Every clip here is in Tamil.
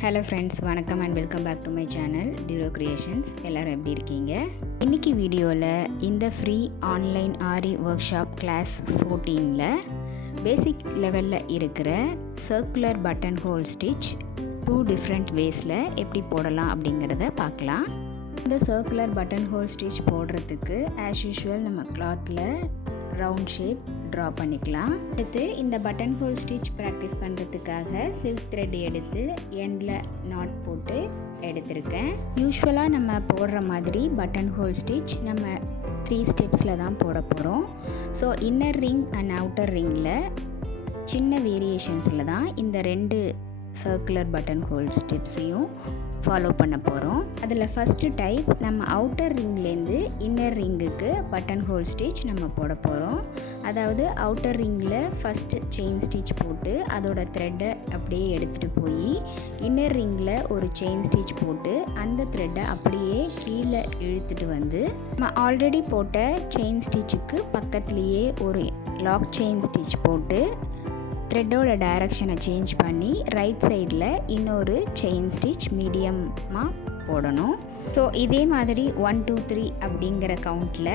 ஹலோ ஃப்ரெண்ட்ஸ், வணக்கம் and welcome back to my channel டியூரோ கிரியேஷன்ஸ். எல்லோரும் எப்படி இருக்கீங்க? இன்றைக்கி வீடியோவில் இந்த free online aari workshop class 14ல் பேசிக் லெவலில் இருக்கிற circular button hole stitch 2 different வேஸில் எப்படி போடலாம் அப்படிங்கிறத பார்க்கலாம். இந்த சர்க்குலர் பட்டன் ஹோல் ஸ்டிச் போடுறதுக்கு ஆஸ் யூஷுவல் நம்ம கிளாத்தில் ரவுண்ட் ஷேப் ட்ரா பண்ணிக்கலாம். அடுத்து இந்த பட்டன் ஹோல் ஸ்டிச் ப்ராக்டிஸ் பண்ணுறதுக்காக சில்க் த்ரெட் எடுத்து எண்டில் நாட் போட்டு எடுத்திருக்கேன். யூஸ்வலாக நம்ம போடுற மாதிரி பட்டன் ஹோல் ஸ்டிச் நம்ம 3 ஸ்டெப்ஸில் தான் போட போகிறோம். So inner ring and outer ரிங்கில் சின்ன வேரியேஷன்ஸில் தான் இந்த 2 சர்க்குலர் பட்டன் ஹோல் ஸ்டிப்ஸையும் ஃபாலோ பண்ண போகிறோம். அதில் ஃபஸ்ட்டு டைப் நம்ம அவுட்டர் ரிங்லேருந்து இன்னர் ரிங்குக்கு பட்டன் ஹோல் ஸ்டிச் நம்ம போட போகிறோம். அதாவது அவுட்டர் ரிங்கில் ஃபஸ்ட்டு செயின் ஸ்டிச் போட்டு அதோட த்ரெட்டை அப்படியே எடுத்துகிட்டு போய் இன்னர் ரிங்கில் ஒரு செயின் ஸ்டிச் போட்டு அந்த த்ரெட்டை அப்படியே கீழே இழுத்துட்டு வந்து நம்ம ஆல்ரெடி போட்ட செயின் ஸ்டிச்சுக்கு பக்கத்துலேயே ஒரு லாக் செயின் ஸ்டிச் போட்டு த்ரெட்டோட டைரக்ஷனை சேஞ்ச் பண்ணி ரைட் சைடில் இன்னொரு செயின் ஸ்டிச் மீடியமாக போடணும். ஸோ இதே மாதிரி 1 2 3 அப்படிங்கிற கவுண்டில்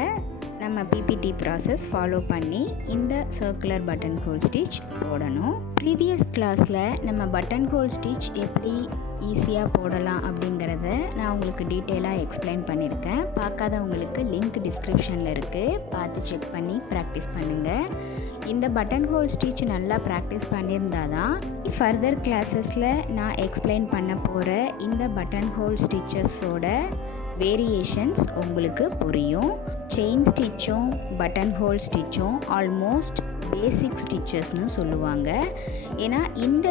நம்ம பிபிடி ப்ராசஸ் ஃபாலோ பண்ணி இந்த சர்க்குலர் பட்டன் ஹோல் ஸ்டிச் போடணும். ப்ரீவியஸ் கிளாஸில் நம்ம பட்டன் ஹோல் ஸ்டிச் எப்படி ஈஸியாக போடலாம் அப்படிங்கிறத நான் உங்களுக்கு டீட்டெயிலாக எக்ஸ்பிளைன் பண்ணியிருக்கேன். பார்க்காதவங்களுக்கு லிங்க் டிஸ்கிரிப்ஷனில் இருக்குது, பார்த்து செக் பண்ணி ப்ராக்டிஸ் பண்ணுங்கள். இந்த பட்டன் ஹோல் ஸ்டிச் நல்லா ப்ராக்டிஸ் பண்ணியிருந்தால் தான் ஃபர்தர் கிளாஸஸில் நான் எக்ஸ்பிளைன் பண்ண போகிற இந்த பட்டன் ஹோல் ஸ்டிச்சஸோட வேரியேஷன்ஸ் உங்களுக்கு புரியும். செயின் ஸ்டிச்சும் பட்டன் ஹோல் ஸ்டிச்சும் ஆல்மோஸ்ட் பேசிக் ஸ்டிச்சஸ்னு சொல்லுவாங்க. ஏன்னா இந்த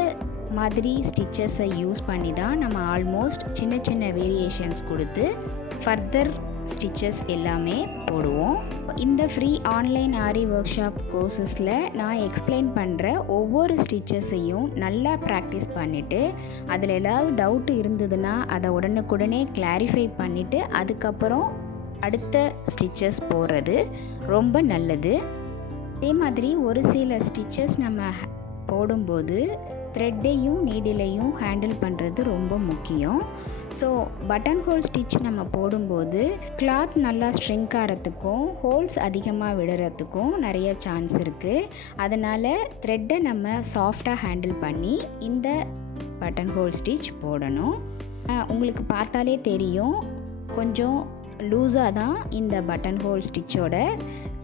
மாதிரி ஸ்டிச்சஸை யூஸ் பண்ணி தான் நம்ம ஆல்மோஸ்ட் சின்ன சின்ன வேரியேஷன்ஸ் கொடுத்து ஃபர்தர் ஸ்டிச்சஸ் எல்லாமே போடுவோம். இந்த free online aari work shop கோர்சஸில் நான் எக்ஸ்பிளைன் பண்ணுற ஒவ்வொரு ஸ்டிச்சஸையும் நல்லா ப்ராக்டிஸ் பண்ணிவிட்டு அதில் ஏதாவது டவுட் இருந்ததுன்னா அதை உடனுக்குடனே கிளாரிஃபை பண்ணிவிட்டு அதுக்கப்புறம் அடுத்த ஸ்டிச்சஸ் போடுறது ரொம்ப நல்லது. அதே மாதிரி ஒரு சில ஸ்டிச்சஸ் நம்ம போடும்போது த்ரெட்டையும் நீடிலையும் ஹேண்டில் பண்ணுறது ரொம்ப முக்கியம். ஸோ பட்டன் ஹோல் ஸ்டிச் நம்ம போடும்போது கிளாத் நல்லா ஷ்ரிங்க் ஆகிறதுக்கும் ஹோல்ஸ் அதிகமாக விடுறதுக்கும் நிறைய சான்ஸ் இருக்குது. அதனால் த்ரெட்டை நம்ம சாஃப்டாக ஹேண்டில் பண்ணி இந்த பட்டன் ஹோல் ஸ்டிச் போடணும். உங்களுக்கு பார்த்தாலே தெரியும், கொஞ்சம் லூஸாக தான் இந்த பட்டன் ஹோல் ஸ்டிச்சோட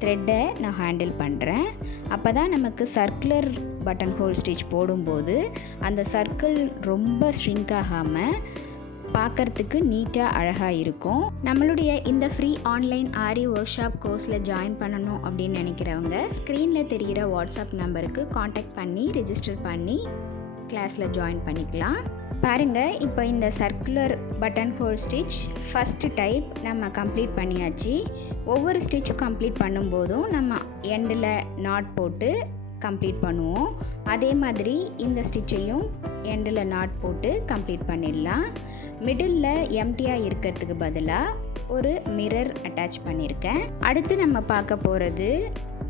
த்ரெட்டை நான் ஹேண்டில் பண்ணுறேன். அப்போ தான் நமக்கு சர்க்குலர் பட்டன் ஹோல் ஸ்டிச் போடும்போது அந்த சர்க்கிள் ரொம்ப ஷ்ரிங்க் ஆகாமல் பார்க்குறதுக்கு நீட்டாக அழகாக இருக்கும். நம்மளுடைய இந்த free online aari work shop கோர்ஸில் ஜாயின் பண்ணணும் அப்படின்னு நினைக்கிறவங்க ஸ்க்ரீனில் தெரிகிற வாட்ஸ்அப் நம்பருக்கு காண்டாக்ட் பண்ணி ரிஜிஸ்டர் பண்ணி கிளாஸில் ஜாயின் பண்ணிக்கலாம். பாருங்கள், இப்போ இந்த circular button hole stitch first type நம்ம கம்ப்ளீட் பண்ணியாச்சு. ஒவ்வொரு ஸ்டிச் கம்ப்ளீட் பண்ணும்போதும் நம்ம எண்டில் நாட் போட்டு கம்ப்ளீட் பண்ணுவோம். அதே மாதிரி இந்த ஸ்டிச்சையும் எண்டில் நாட் போட்டு கம்ப்ளீட் பண்ணிடலாம். மிடில் எம்டியாக இருக்கிறதுக்கு பதிலாக ஒரு மிரர் அட்டாச் பண்ணியிருக்கேன். அடுத்து நம்ம பார்க்க போகிறது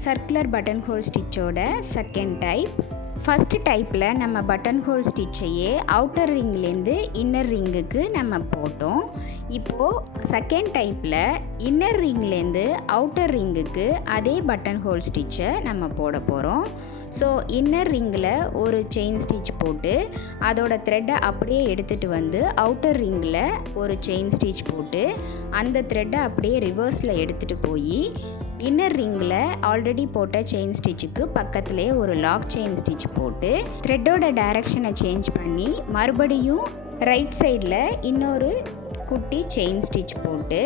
சர்க்குலர் பட்டன் ஹோல் ஸ்டிச்சோட செகண்ட் டைப். ஃபஸ்ட்டு டைப்பில் நம்ம பட்டன் ஹோல் ஸ்டிச்சையே அவுட்டர் ரிங்லேருந்து இன்னர் ரிங்குக்கு நம்ம போட்டோம். இப்போது செகண்ட் டைப்பில் இன்னர் ரிங்லேருந்து அவுட்டர் ரிங்குக்கு அதே பட்டன் ஹோல் ஸ்டிச்சை நம்ம போட போகிறோம். ஸோ இன்னர் ரிங்கில் ஒரு செயின் ஸ்டிச் போட்டு அதோட த்ரெட்டை அப்படியே எடுத்துகிட்டு வந்து அவுட்டர் ரிங்கில் ஒரு செயின் ஸ்டிச் போட்டு அந்த த்ரெட்டை அப்படியே ரிவர்ஸில் எடுத்துகிட்டு போய் இன்னர் ரிங்கில் ஆல்ரெடி போட்ட செயின் ஸ்டிச்சுக்கு பக்கத்துலேயே ஒரு லாக் செயின் ஸ்டிச் போட்டு த்ரெட்டோட டைரக்ஷனை சேஞ்ச் பண்ணி மறுபடியும் ரைட் சைடில் இன்னொரு குட்டி செயின் ஸ்டிச் போட்டு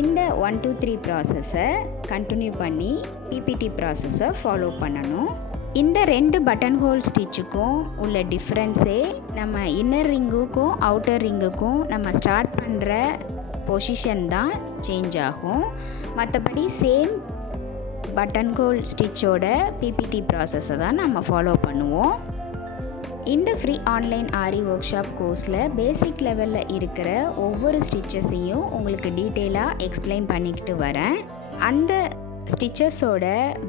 இந்த 1 2 3 ப்ராசஸை கண்டினியூ பண்ணி பிபிடி ப்ராசஸை ஃபாலோ பண்ணணும். இந்த 2 பட்டன் ஹோல் ஸ்டிச்சுக்கும் உள்ள டிஃப்ரென்ஸே நம்ம இன்னர் ரிங்குக்கும் அவுட்டர் ரிங்குக்கும் நம்ம ஸ்டார்ட் பண்ணுற பொசிஷன் தான் சேஞ்ச் ஆகும். மற்றபடி சேம் பட்டன் ஹோல் ஸ்டிச்சோட பிபிடி ப்ராசஸை தான் நம்ம ஃபாலோ பண்ணுவோம். இந்த free online aari work shop கோர்ஸில் பேசிக் லெவலில் இருக்கிற ஒவ்வொரு ஸ்டிச்சஸையும் உங்களுக்கு டீட்டெயிலாக எக்ஸ்பிளைன் பண்ணிக்கிட்டு வரேன். அந்த ஸ்டிச்சஸோட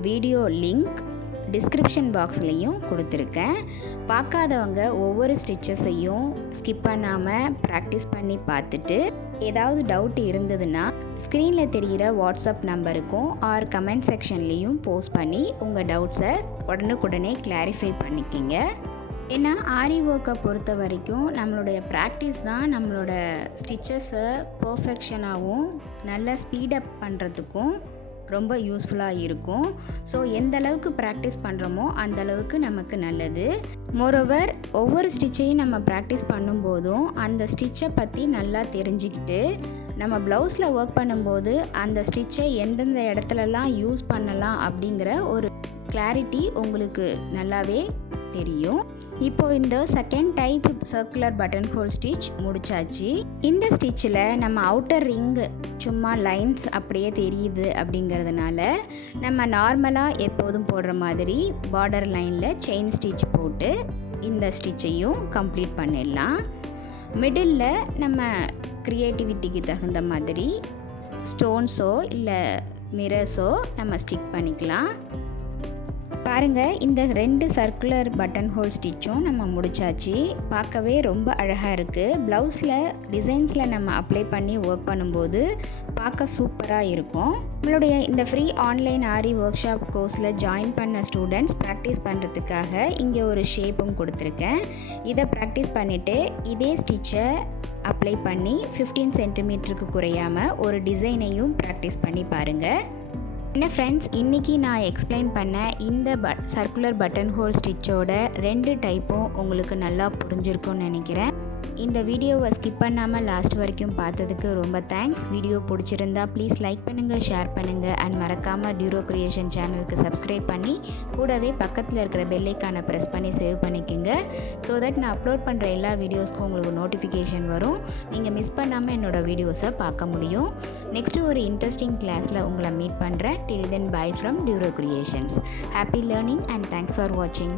வீடியோ லிங்க் டிஸ்கிரிப்ஷன் பாக்ஸ்லேயும் கொடுத்துருக்கேன். பார்க்காதவங்க ஒவ்வொரு ஸ்டிச்சஸையும் ஸ்கிப் பண்ணாமல் ப்ராக்டிஸ் பண்ணி பார்த்துட்டு ஏதாவது டவுட் இருந்ததுன்னா ஸ்க்ரீனில் தெரிகிற வாட்ஸ்அப் நம்பருக்கும் ஆர் கமெண்ட் செக்ஷன்லேயும் போஸ்ட் பண்ணி உங்கள் டவுட்ஸை உடனுக்குடனே கிளாரிஃபை பண்ணிக்கிங்க. ஏன்னா ஆரி ஒர்க்கை பொறுத்த வரைக்கும் நம்மளுடைய ப்ராக்டிஸ் தான் நம்மளோட ஸ்டிச்சஸை பர்ஃபெக்ஷனாகவும் நல்லா ஸ்பீடப் பண்ணுறதுக்கும் ரொம்ப யூஸ்ஃபுல்லாக இருக்கும். ஸோ எந்த அளவுக்கு ப்ராக்டிஸ் பண்ணுறோமோ அந்தளவுக்கு நமக்கு நல்லது. மோரோவர் ஒவ்வொரு ஸ்டிச்சையும் நம்ம ப்ராக்டிஸ் பண்ணும்போதும் அந்த ஸ்டிச்சை பற்றி நல்லா தெரிஞ்சுக்கிட்டு நம்ம ப்ளவுஸில் ஒர்க் பண்ணும்போது அந்த ஸ்டிச்சை எந்தெந்த இடத்துலலாம் யூஸ் பண்ணலாம் அப்படிங்கிற ஒரு கிளாரிட்டி உங்களுக்கு நல்லாவே தெரியும். இப்போ இந்த second type circular button hole stitch முடிச்சாச்சு. இந்த ஸ்டிச்சில் நம்ம அவுட்டர் ரிங்கு சும்மா லைன்ஸ் அப்படியே தெரியுது அப்படிங்கிறதுனால நம்ம நார்மலாக எப்போதும் போடுற மாதிரி பார்டர் லைனில் செயின் ஸ்டிச் போட்டு இந்த ஸ்டிச்சையும் கம்ப்ளீட் பண்ணிடலாம். மிடில் நம்ம க்ரியேட்டிவிட்டிக்கு தகுந்த மாதிரி ஸ்டோன்ஸோ இல்லை மிரர்ஸோ நம்ம ஸ்டிக் பண்ணிக்கலாம். பாருங்கள், இந்த 2 சர்க்குலர் பட்டன் ஹோல் ஸ்டிச்சும் நம்ம முடிச்சாச்சு. பார்க்கவே ரொம்ப அழகாக இருக்குது. ப்ளவுஸில் டிசைன்ஸில் நம்ம அப்ளை பண்ணி ஒர்க் பண்ணும்போது பார்க்க சூப்பராக இருக்கும். நம்மளுடைய இந்த free online aari work shop கோர்ஸில் ஜாயின் பண்ண ஸ்டூடெண்ட்ஸ் ப்ராக்டிஸ் பண்ணுறதுக்காக இங்கே ஒரு ஷேப்பும் கொடுத்துருக்கேன். இதை ப்ராக்டிஸ் பண்ணிவிட்டு இதே ஸ்டிச்சை அப்ளை பண்ணி 15 சென்டிமீட்டருக்கு குறையாமல் ஒரு டிசைனையும் ப்ராக்டிஸ் பண்ணி பாருங்கள். என்ன ஃப்ரெண்ட்ஸ், இன்றைக்கி நான் எக்ஸ்பிளைன் பண்ண இந்த சர்க்குலர் பட்டன் ஹோல் ஸ்டிச்சோட 2 டைப்பும் உங்களுக்கு நல்லா புரிஞ்சிருக்கும்னு நினைக்கிறேன். இந்த வீடியோவை ஸ்கிப் பண்ணாமல் லாஸ்ட் வரைக்கும் பார்த்ததுக்கு ரொம்ப தேங்க்ஸ். வீடியோ பிடிச்சிருந்தா ப்ளீஸ் லைக் பண்ணுங்கள், ஷேர் பண்ணுங்கள் அண்ட் மறக்காமல் டியூரோ கிரியேஷன் சேனலுக்கு சப்ஸ்கிரைப் பண்ணி கூடவே பக்கத்தில் இருக்கிற பெல் ஐக்கானை ப்ரெஸ் பண்ணி சேவ் பண்ணிக்கோங்க. ஸோ தட் நான் அப்லோட் பண்ணுற எல்லா வீடியோஸ்க்கும் உங்களுக்கு நோட்டிஃபிகேஷன் வரும். நீங்கள் மிஸ் பண்ணாமல் என்னோடய வீடியோஸை பார்க்க முடியும். நெக்ஸ்ட்டு ஒரு இன்ட்ரெஸ்டிங் கிளாஸில் உங்களை மீட் பண்ணுறேன். Till then, bye from Duro Creations. Happy learning and thanks for watching.